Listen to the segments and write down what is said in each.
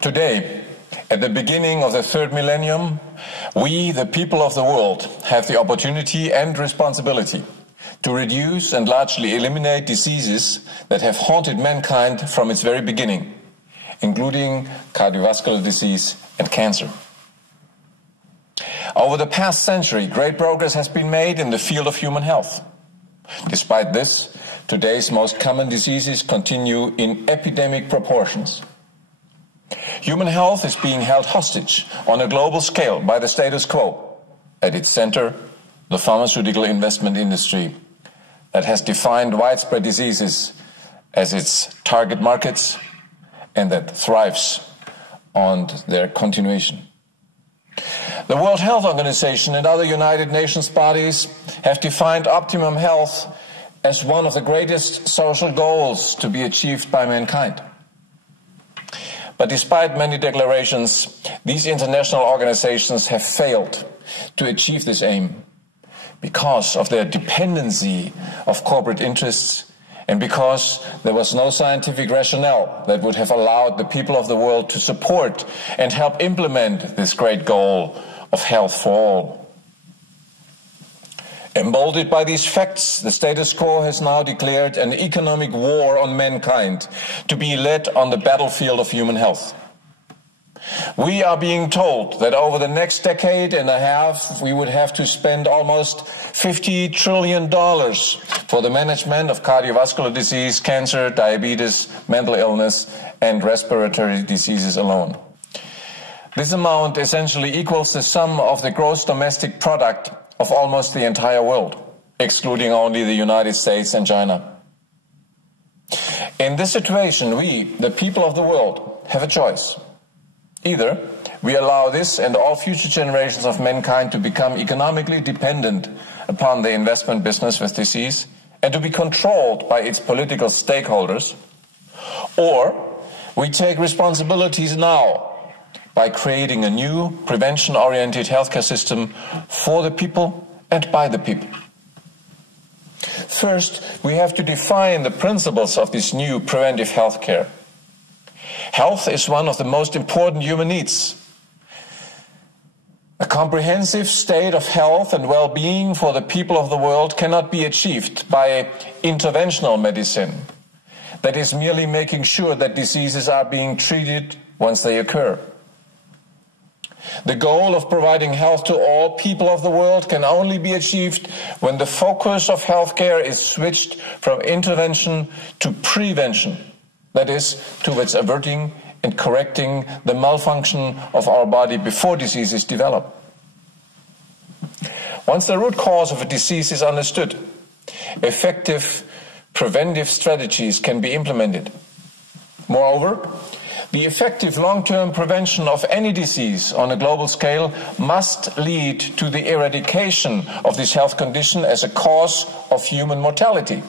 Today, at the beginning of the third millennium, we, the people of the world, have the opportunity and responsibility to reduce and largely eliminate diseases that have haunted mankind from its very beginning, including cardiovascular disease and cancer. Over the past century, great progress has been made in the field of human health. Despite this, today's most common diseases continue in epidemic proportions. Human health is being held hostage on a global scale by the status quo. At its center, the pharmaceutical investment industry that has defined widespread diseases as its target markets and that thrives on their continuation. The World Health Organization and other United Nations bodies have defined optimum health as one of the greatest social goals to be achieved by mankind. But despite many declarations, these international organizations have failed to achieve this aim because of their dependency of corporate interests and because there was no scientific rationale that would have allowed the people of the world to support and help implement this great goal of health for all. Emboldened by these facts, the status quo has now declared an economic war on mankind to be led on the battlefield of human health. We are being told that over the next decade and a half, we would have to spend almost $50 trillion for the management of cardiovascular disease, cancer, diabetes, mental illness, and respiratory diseases alone. This amount essentially equals the sum of the gross domestic product of almost the entire world, excluding only the United States and China. In this situation, we, the people of the world, have a choice. Either we allow this and all future generations of mankind to become economically dependent upon the investment business with disease and to be controlled by its political stakeholders, or we take responsibilities now by creating a new prevention-oriented healthcare system for the people and by the people. First, we have to define the principles of this new preventive healthcare. Health is one of the most important human needs. A comprehensive state of health and well-being for the people of the world cannot be achieved by interventional medicine, that is merely making sure that diseases are being treated once they occur. The goal of providing health to all people of the world can only be achieved when the focus of healthcare is switched from intervention to prevention, that is, towards averting and correcting the malfunction of our body before diseases develop. Once the root cause of a disease is understood, effective preventive strategies can be implemented. Moreover, the effective long-term prevention of any disease on a global scale must lead to the eradication of this health condition as a cause of human mortality.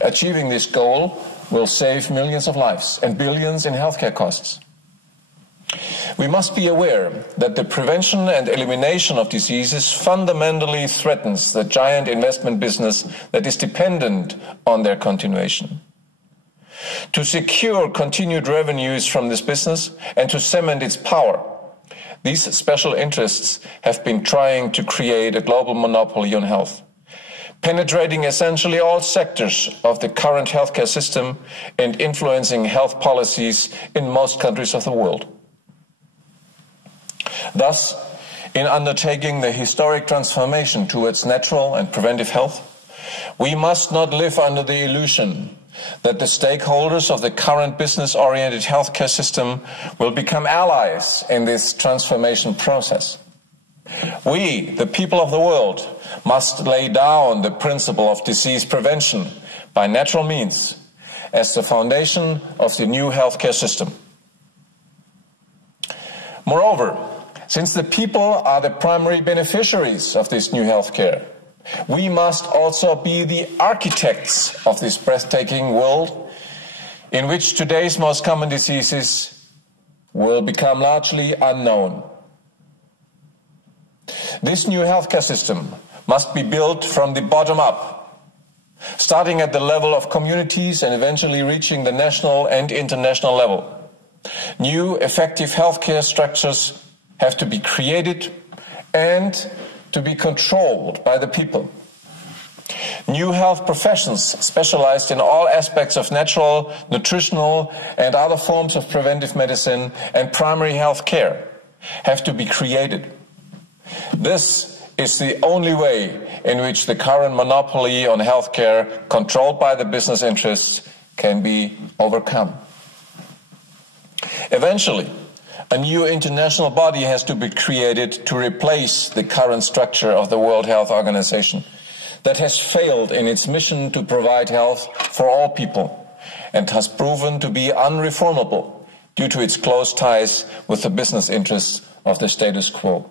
Achieving this goal will save millions of lives and billions in healthcare costs. We must be aware that the prevention and elimination of diseases fundamentally threatens the giant investment business that is dependent on their continuation. To secure continued revenues from this business and to cement its power, these special interests have been trying to create a global monopoly on health, penetrating essentially all sectors of the current healthcare system and influencing health policies in most countries of the world. Thus, in undertaking the historic transformation towards natural and preventive health, we must not live under the illusion that the stakeholders of the current business-oriented healthcare system will become allies in this transformation process. We, the people of the world, must lay down the principle of disease prevention by natural means as the foundation of the new healthcare system. Moreover, since the people are the primary beneficiaries of this new healthcare, we must also be the architects of this breathtaking world in which today's most common diseases will become largely unknown. This new healthcare system must be built from the bottom up, starting at the level of communities and eventually reaching the national and international level. New effective healthcare structures have to be created and to be controlled by the people. New health professions specialized in all aspects of natural, nutritional, and other forms of preventive medicine and primary health care have to be created. This is the only way in which the current monopoly on healthcare, controlled by the business interests, can be overcome. Eventually, a new international body has to be created to replace the current structure of the World Health Organization that has failed in its mission to provide health for all people and has proven to be unreformable due to its close ties with the business interests of the status quo.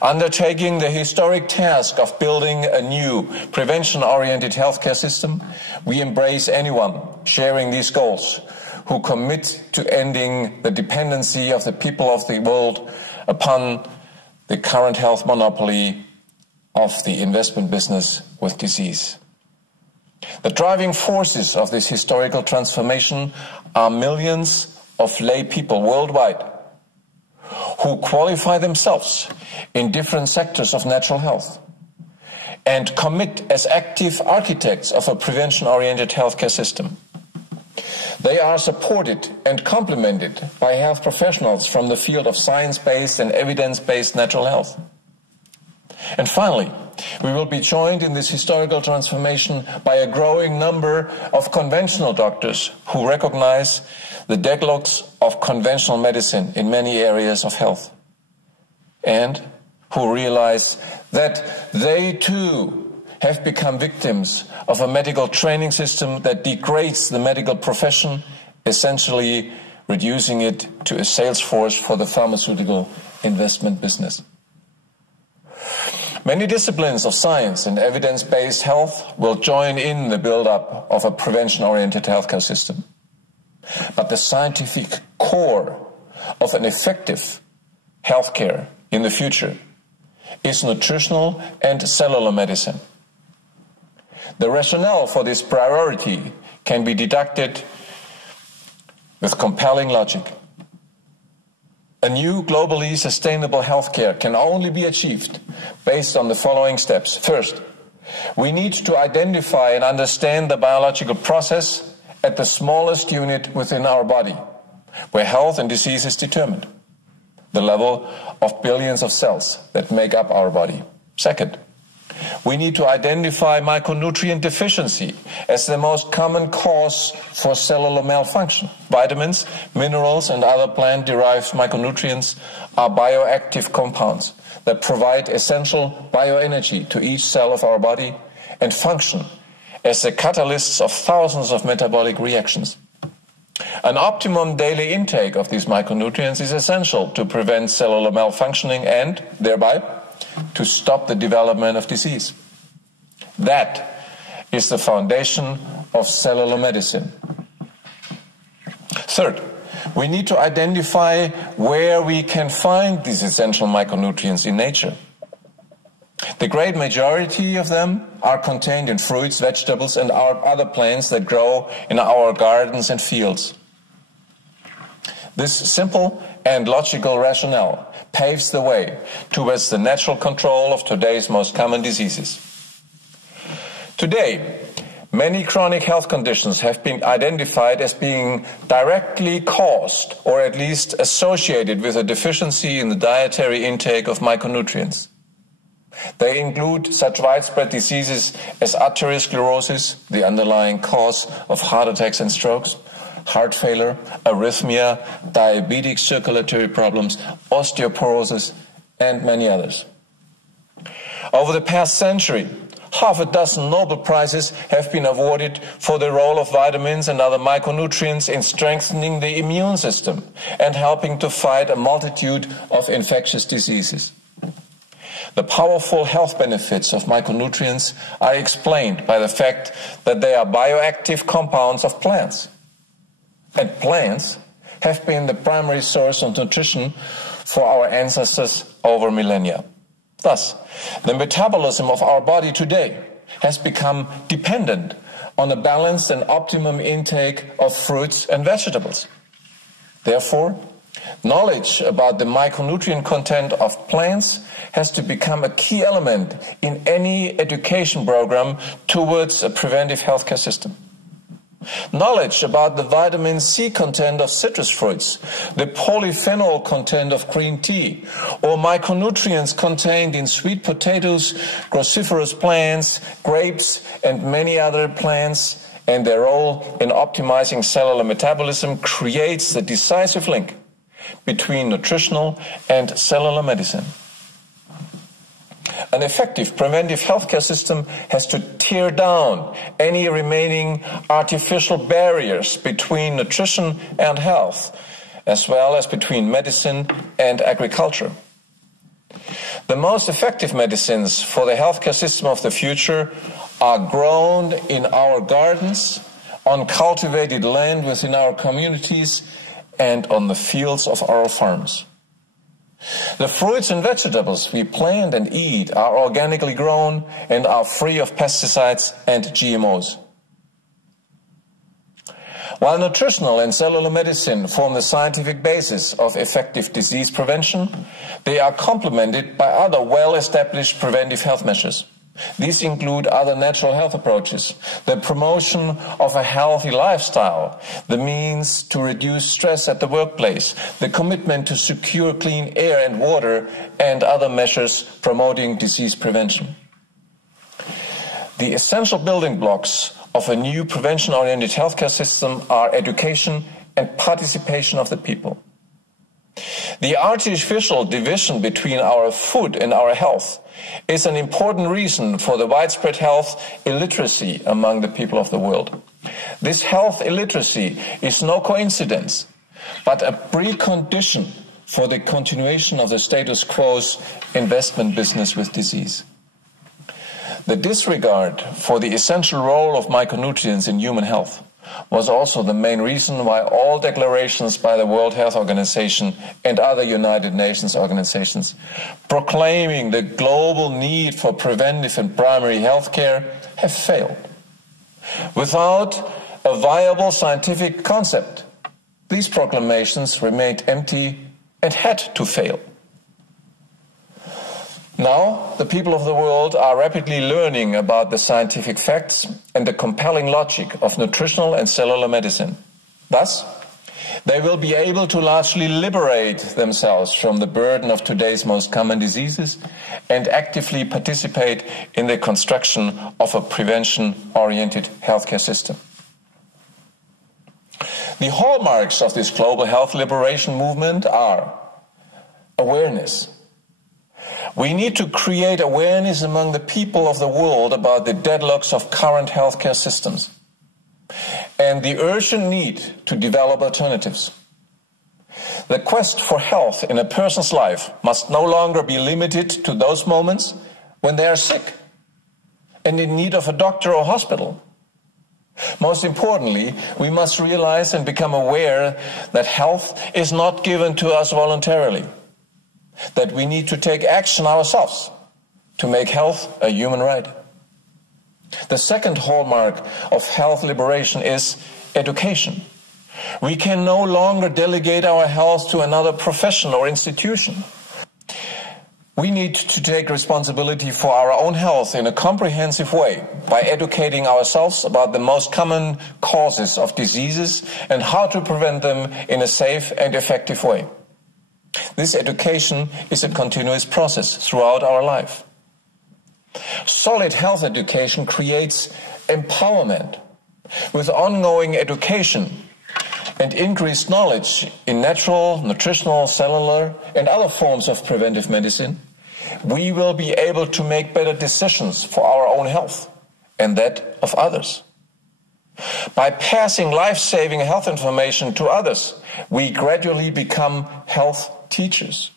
Undertaking the historic task of building a new prevention-oriented healthcare system, we embrace anyone sharing these goals who commit to ending the dependency of the people of the world upon the current health monopoly of the investment business with disease. The driving forces of this historical transformation are millions of lay people worldwide who qualify themselves in different sectors of natural health and commit as active architects of a prevention-oriented healthcare system. They are supported and complemented by health professionals from the field of science-based and evidence-based natural health. And finally, we will be joined in this historical transformation by a growing number of conventional doctors who recognize the deadlocks of conventional medicine in many areas of health, and who realize that they too have become victims of a medical training system that degrades the medical profession, essentially reducing it to a sales force for the pharmaceutical investment business. Many disciplines of science and evidence-based health will join in the build-up of a prevention-oriented healthcare system. But the scientific core of an effective healthcare in the future is nutritional and cellular medicine. The rationale for this priority can be deducted with compelling logic. A new globally sustainable healthcare can only be achieved based on the following steps. First, we need to identify and understand the biological process at the smallest unit within our body, where health and disease is determined, the level of billions of cells that make up our body. Second, we need to identify micronutrient deficiency as the most common cause for cellular malfunction. Vitamins, minerals, and other plant-derived micronutrients are bioactive compounds that provide essential bioenergy to each cell of our body and function as the catalysts of thousands of metabolic reactions. An optimum daily intake of these micronutrients is essential to prevent cellular malfunctioning and, thereby, to stop the development of disease. That is the foundation of cellular medicine. Third, we need to identify where we can find these essential micronutrients in nature. The great majority of them are contained in fruits, vegetables, and other plants that grow in our gardens and fields. This simple and logical rationale paves the way towards the natural control of today's most common diseases. Today, many chronic health conditions have been identified as being directly caused or at least associated with a deficiency in the dietary intake of micronutrients. They include such widespread diseases as arteriosclerosis, the underlying cause of heart attacks and strokes, heart failure, arrhythmia, diabetic circulatory problems, osteoporosis, and many others. Over the past century, half a dozen Nobel Prizes have been awarded for the role of vitamins and other micronutrients in strengthening the immune system and helping to fight a multitude of infectious diseases. The powerful health benefits of micronutrients are explained by the fact that they are bioactive compounds of plants. And plants have been the primary source of nutrition for our ancestors over millennia. Thus, the metabolism of our body today has become dependent on a balanced and optimum intake of fruits and vegetables. Therefore, knowledge about the micronutrient content of plants has to become a key element in any education program towards a preventive healthcare system. Knowledge about the vitamin C content of citrus fruits, the polyphenol content of green tea, or micronutrients contained in sweet potatoes, cruciferous plants, grapes, and many other plants, and their role in optimizing cellular metabolism creates the decisive link between nutritional and cellular medicine. An effective preventive healthcare system has to tear down any remaining artificial barriers between nutrition and health, as well as between medicine and agriculture. The most effective medicines for the healthcare system of the future are grown in our gardens, on cultivated land within our communities, and on the fields of our farms. The fruits and vegetables we plant and eat are organically grown and are free of pesticides and GMOs. While nutritional and cellular medicine form the scientific basis of effective disease prevention, they are complemented by other well-established preventive health measures. These include other natural health approaches, the promotion of a healthy lifestyle, the means to reduce stress at the workplace, the commitment to secure clean air and water, and other measures promoting disease prevention. The essential building blocks of a new prevention-oriented healthcare system are education and participation of the people. The artificial division between our food and our health is an important reason for the widespread health illiteracy among the people of the world. This health illiteracy is no coincidence, but a precondition for the continuation of the status quo's investment business with disease. The disregard for the essential role of micronutrients in human health was also the main reason why all declarations by the World Health Organization and other United Nations organizations proclaiming the global need for preventive and primary health care have failed. Without a viable scientific concept, these proclamations remained empty and had to fail. Now, the people of the world are rapidly learning about the scientific facts and the compelling logic of nutritional and cellular medicine. Thus, they will be able to largely liberate themselves from the burden of today's most common diseases and actively participate in the construction of a prevention-oriented healthcare system. The hallmarks of this global health liberation movement are awareness. We need to create awareness among the people of the world about the deadlocks of current healthcare systems and the urgent need to develop alternatives. The quest for health in a person's life must no longer be limited to those moments when they are sick and in need of a doctor or hospital. Most importantly, we must realize and become aware that health is not given to us voluntarily, that we need to take action ourselves to make health a human right. The second hallmark of health liberation is education. We can no longer delegate our health to another profession or institution. We need to take responsibility for our own health in a comprehensive way by educating ourselves about the most common causes of diseases and how to prevent them in a safe and effective way. This education is a continuous process throughout our life. Solid health education creates empowerment. With ongoing education and increased knowledge in natural, nutritional, cellular, and other forms of preventive medicine, we will be able to make better decisions for our own health and that of others. By passing life-saving health information to others, we gradually become health teachers.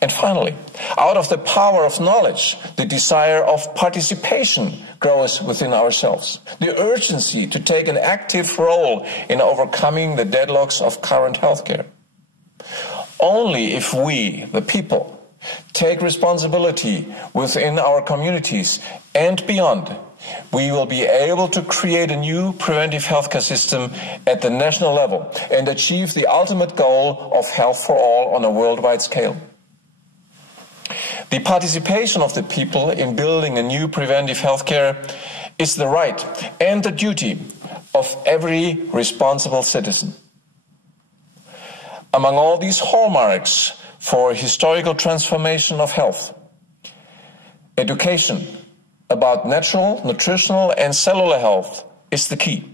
And finally, out of the power of knowledge, the desire of participation grows within ourselves. The urgency to take an active role in overcoming the deadlocks of current healthcare. Only if we, the people, take responsibility within our communities and beyond, we will be able to create a new preventive healthcare system at the national level and achieve the ultimate goal of health for all on a worldwide scale. The participation of the people in building a new preventive healthcare is the right and the duty of every responsible citizen. Among all these hallmarks for historical transformation of health, education about natural, nutritional and cellular health is the key.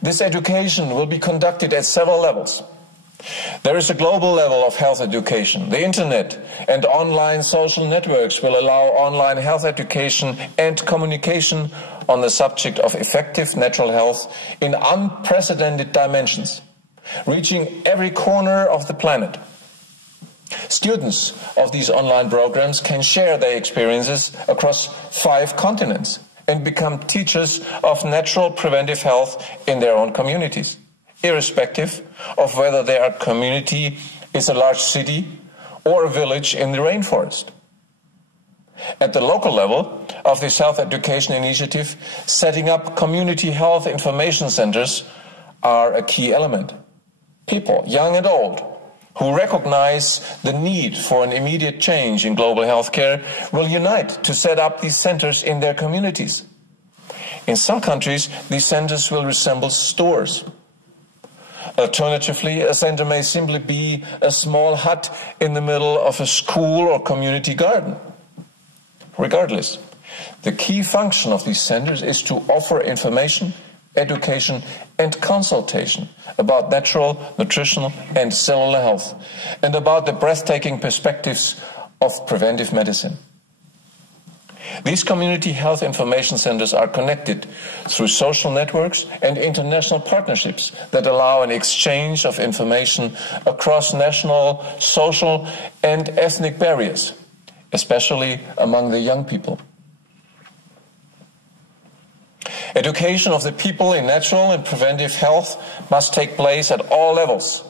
This education will be conducted at several levels. There is a global level of health education. The internet and online social networks will allow online health education and communication on the subject of effective natural health in unprecedented dimensions, reaching every corner of the planet. Students of these online programs can share their experiences across 5 continents and become teachers of natural preventive health in their own communities, irrespective of whether their community is a large city or a village in the rainforest. At the local level of this health education initiative, setting up community health information centers are a key element. People, young and old, who recognize the need for an immediate change in global healthcare will unite to set up these centers in their communities. In some countries, these centers will resemble stores. Alternatively, a center may simply be a small hut in the middle of a school or community garden. Regardless, the key function of these centers is to offer information, education and consultation about natural, nutritional and cellular health, and about the breathtaking perspectives of preventive medicine. These community health information centers are connected through social networks and international partnerships that allow an exchange of information across national, social and ethnic barriers, especially among the young people. Education of the people in natural and preventive health must take place at all levels.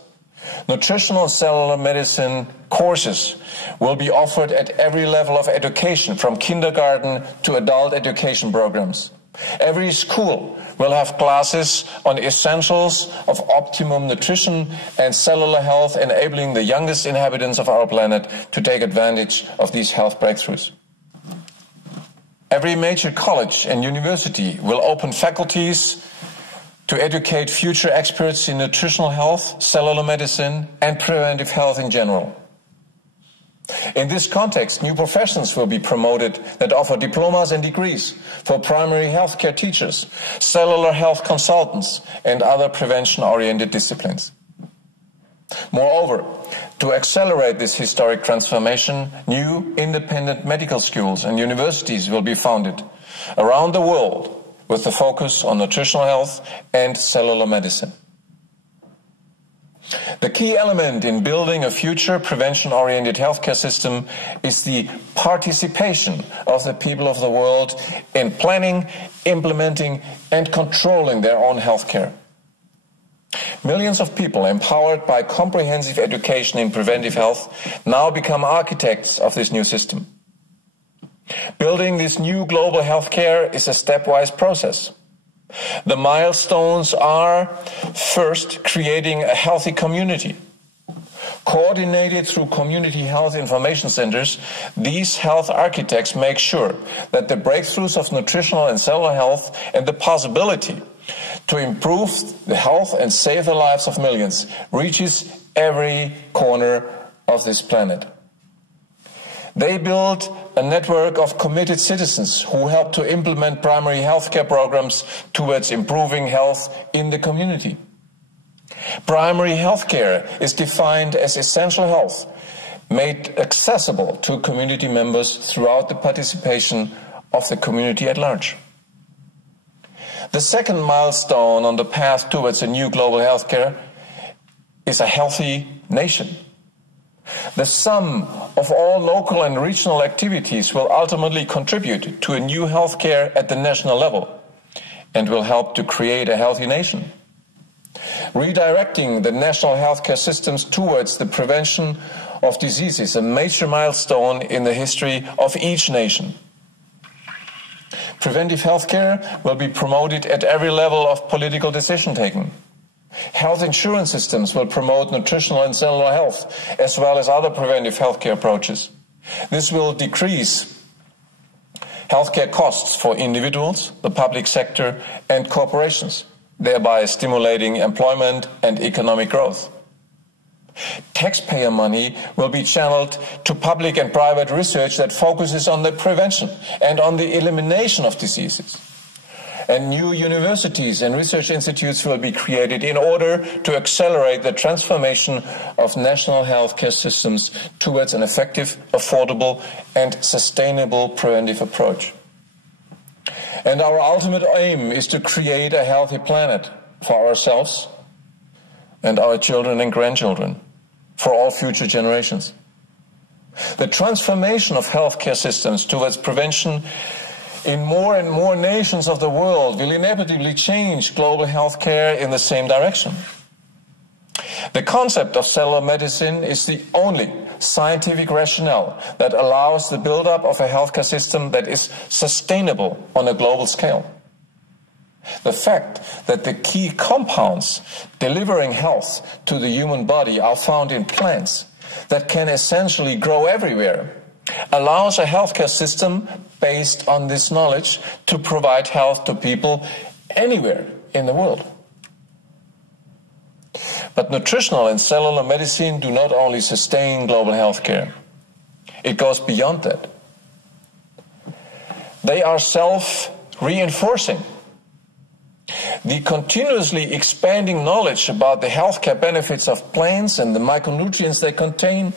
Nutritional and cellular medicine courses will be offered at every level of education, from kindergarten to adult education programs. Every school will have classes on essentials of optimum nutrition and cellular health, enabling the youngest inhabitants of our planet to take advantage of these health breakthroughs. Every major college and university will open faculties to educate future experts in nutritional health, cellular medicine, and preventive health in general. In this context, new professions will be promoted that offer diplomas and degrees for primary healthcare teachers, cellular health consultants, and other prevention-oriented disciplines. Moreover, to accelerate this historic transformation, new independent medical schools and universities will be founded around the world with the focus on nutritional health and cellular medicine. The key element in building a future prevention-oriented healthcare system is the participation of the people of the world in planning, implementing, and controlling their own healthcare. Millions of people empowered by comprehensive education in preventive health now become architects of this new system. Building this new global healthcare is a stepwise process. The milestones are, first, creating a healthy community. Coordinated through community health information centers, these health architects make sure that the breakthroughs of nutritional and cellular health and the possibility to improve the health and save the lives of millions reaches every corner of this planet. They build a network of committed citizens who help to implement primary healthcare programs towards improving health in the community. Primary healthcare is defined as essential health, made accessible to community members throughout the participation of the community at large. The second milestone on the path towards a new global healthcare is a healthy nation. The sum of all local and regional activities will ultimately contribute to a new healthcare at the national level and will help to create a healthy nation. Redirecting the national healthcare systems towards the prevention of diseases, a major milestone in the history of each nation. Preventive healthcare will be promoted at every level of political decision-taking. Health insurance systems will promote nutritional and cellular health, as well as other preventive healthcare approaches. This will decrease healthcare costs for individuals, the public sector, and corporations, thereby stimulating employment and economic growth. Taxpayer money will be channeled to public and private research that focuses on the prevention and on the elimination of diseases. And new universities and research institutes will be created in order to accelerate the transformation of national healthcare systems towards an effective, affordable, and sustainable preventive approach. And our ultimate aim is to create a healthy planet for ourselves and our children and grandchildren, for all future generations. The transformation of healthcare systems towards prevention in more and more nations of the world will inevitably change global healthcare in the same direction. The concept of cellular medicine is the only scientific rationale that allows the build-up of a healthcare system that is sustainable on a global scale. The fact that the key compounds delivering health to the human body are found in plants that can essentially grow everywhere allows a healthcare system based on this knowledge to provide health to people anywhere in the world. But nutritional and cellular medicine do not only sustain global healthcare. It goes beyond that. They are self-reinforcing. The continuously expanding knowledge about the healthcare benefits of plants and the micronutrients they contain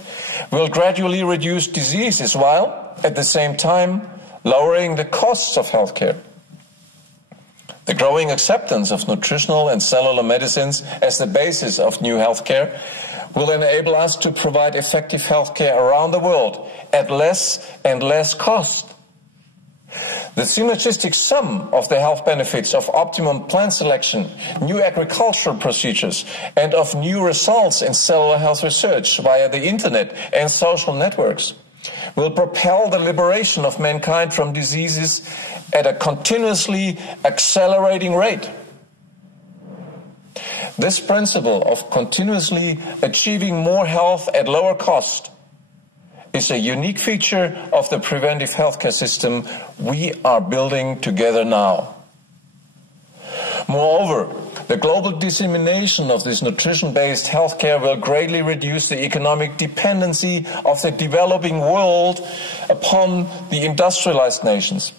will gradually reduce diseases while, at the same time, lowering the costs of healthcare. The growing acceptance of nutritional and cellular medicines as the basis of new healthcare will enable us to provide effective healthcare around the world at less and less cost. The synergistic sum of the health benefits of optimum plant selection, new agricultural procedures, and of new results in cellular health research via the internet and social networks will propel the liberation of mankind from diseases at a continuously accelerating rate. This principle of continuously achieving more health at lower cost is a unique feature of the preventive healthcare system we are building together now. Moreover, the global dissemination of this nutrition-based healthcare will greatly reduce the economic dependency of the developing world upon the industrialized nations.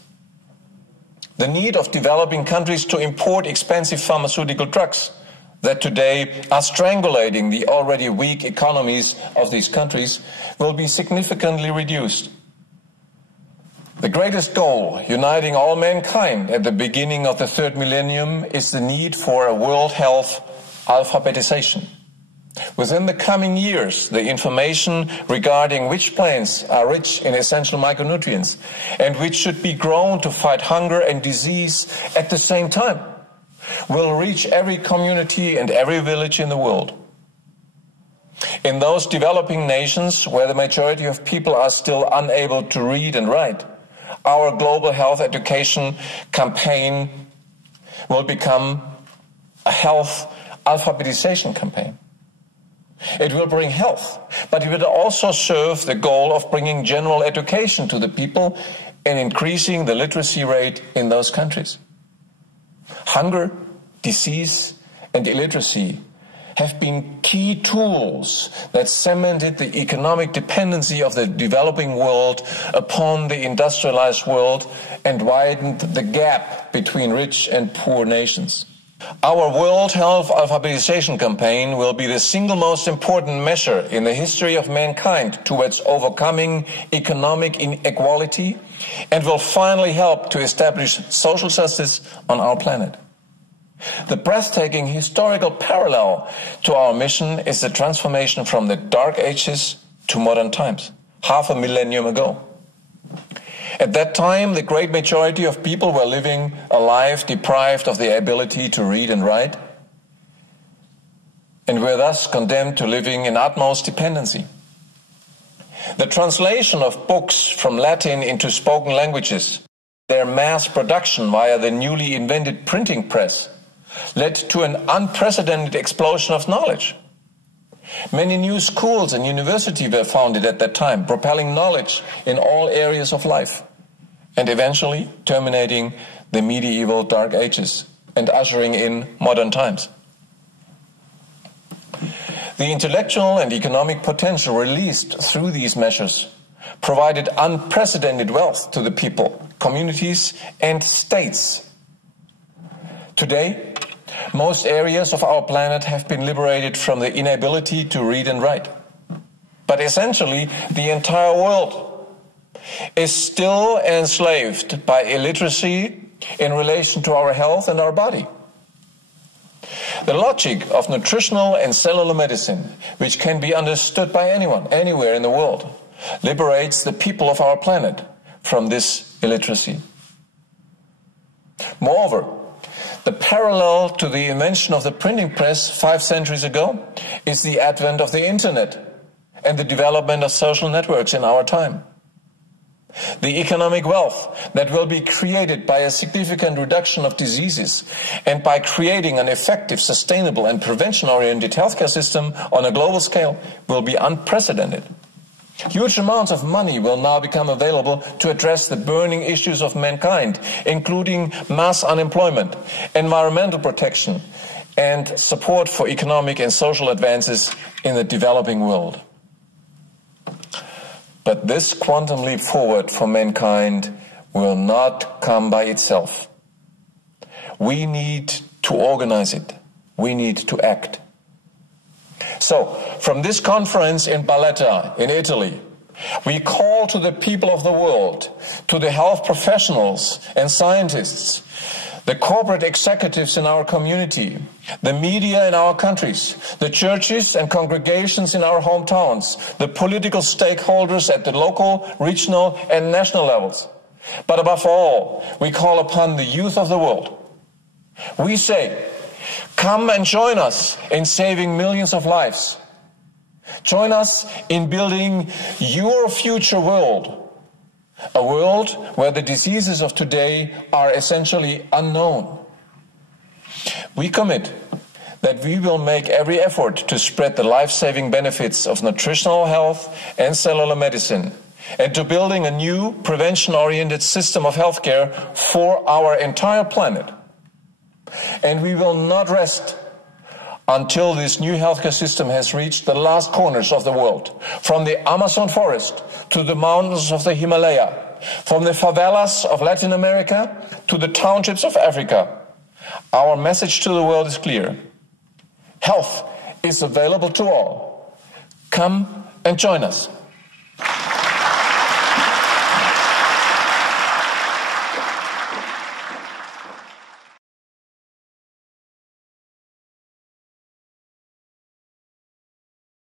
The need of developing countries to import expensive pharmaceutical drugs that today are strangulating the already weak economies of these countries will be significantly reduced. The greatest goal uniting all mankind at the beginning of the third millennium is the need for a world health alphabetization. Within the coming years, the information regarding which plants are rich in essential micronutrients and which should be grown to fight hunger and disease at the same time will reach every community and every village in the world. In those developing nations where the majority of people are still unable to read and write, our global health education campaign will become a health alphabetization campaign. It will bring health, but it will also serve the goal of bringing general education to the people and increasing the literacy rate in those countries. Hunger, disease, and illiteracy have been key tools that cemented the economic dependency of the developing world upon the industrialized world and widened the gap between rich and poor nations. Our World Health Alphabetization Campaign will be the single most important measure in the history of mankind towards overcoming economic inequality and will finally help to establish social justice on our planet. The breathtaking historical parallel to our mission is the transformation from the Dark Ages to modern times, half a millennium ago. At that time, the great majority of people were living a life deprived of the ability to read and write, and were thus condemned to living in utmost dependency. The translation of books from Latin into spoken languages, their mass production via the newly invented printing press, led to an unprecedented explosion of knowledge. Many new schools and universities were founded at that time, propelling knowledge in all areas of life, and eventually terminating the medieval Dark Ages and ushering in modern times. The intellectual and economic potential released through these measures provided unprecedented wealth to the people, communities, and states. Today, most areas of our planet have been liberated from the inability to read and write. But essentially, the entire world is still enslaved by illiteracy in relation to our health and our body. The logic of nutritional and cellular medicine, which can be understood by anyone, anywhere in the world, liberates the people of our planet from this illiteracy. Moreover, the parallel to the invention of the printing press 5 centuries ago is the advent of the internet and the development of social networks in our time. The economic wealth that will be created by a significant reduction of diseases and by creating an effective, sustainable and prevention-oriented healthcare system on a global scale will be unprecedented. Huge amounts of money will now become available to address the burning issues of mankind, including mass unemployment, environmental protection, and support for economic and social advances in the developing world. But this quantum leap forward for mankind will not come by itself. We need to organize it. We need to act. So, from this conference in Barletta, in Italy, we call to the people of the world, to the health professionals and scientists, the corporate executives in our community, the media in our countries, the churches and congregations in our hometowns, the political stakeholders at the local, regional and national levels. But above all, we call upon the youth of the world. We say, come and join us in saving millions of lives. Join us in building your future world. A world where the diseases of today are essentially unknown. We commit that we will make every effort to spread the life-saving benefits of nutritional health and cellular medicine, and to building a new prevention-oriented system of healthcare for our entire planet. And we will not rest until this new healthcare system has reached the last corners of the world, from the Amazon forest to the mountains of the Himalaya, from the favelas of Latin America to the townships of Africa. Our message to the world is clear. Health is available to all. Come and join us.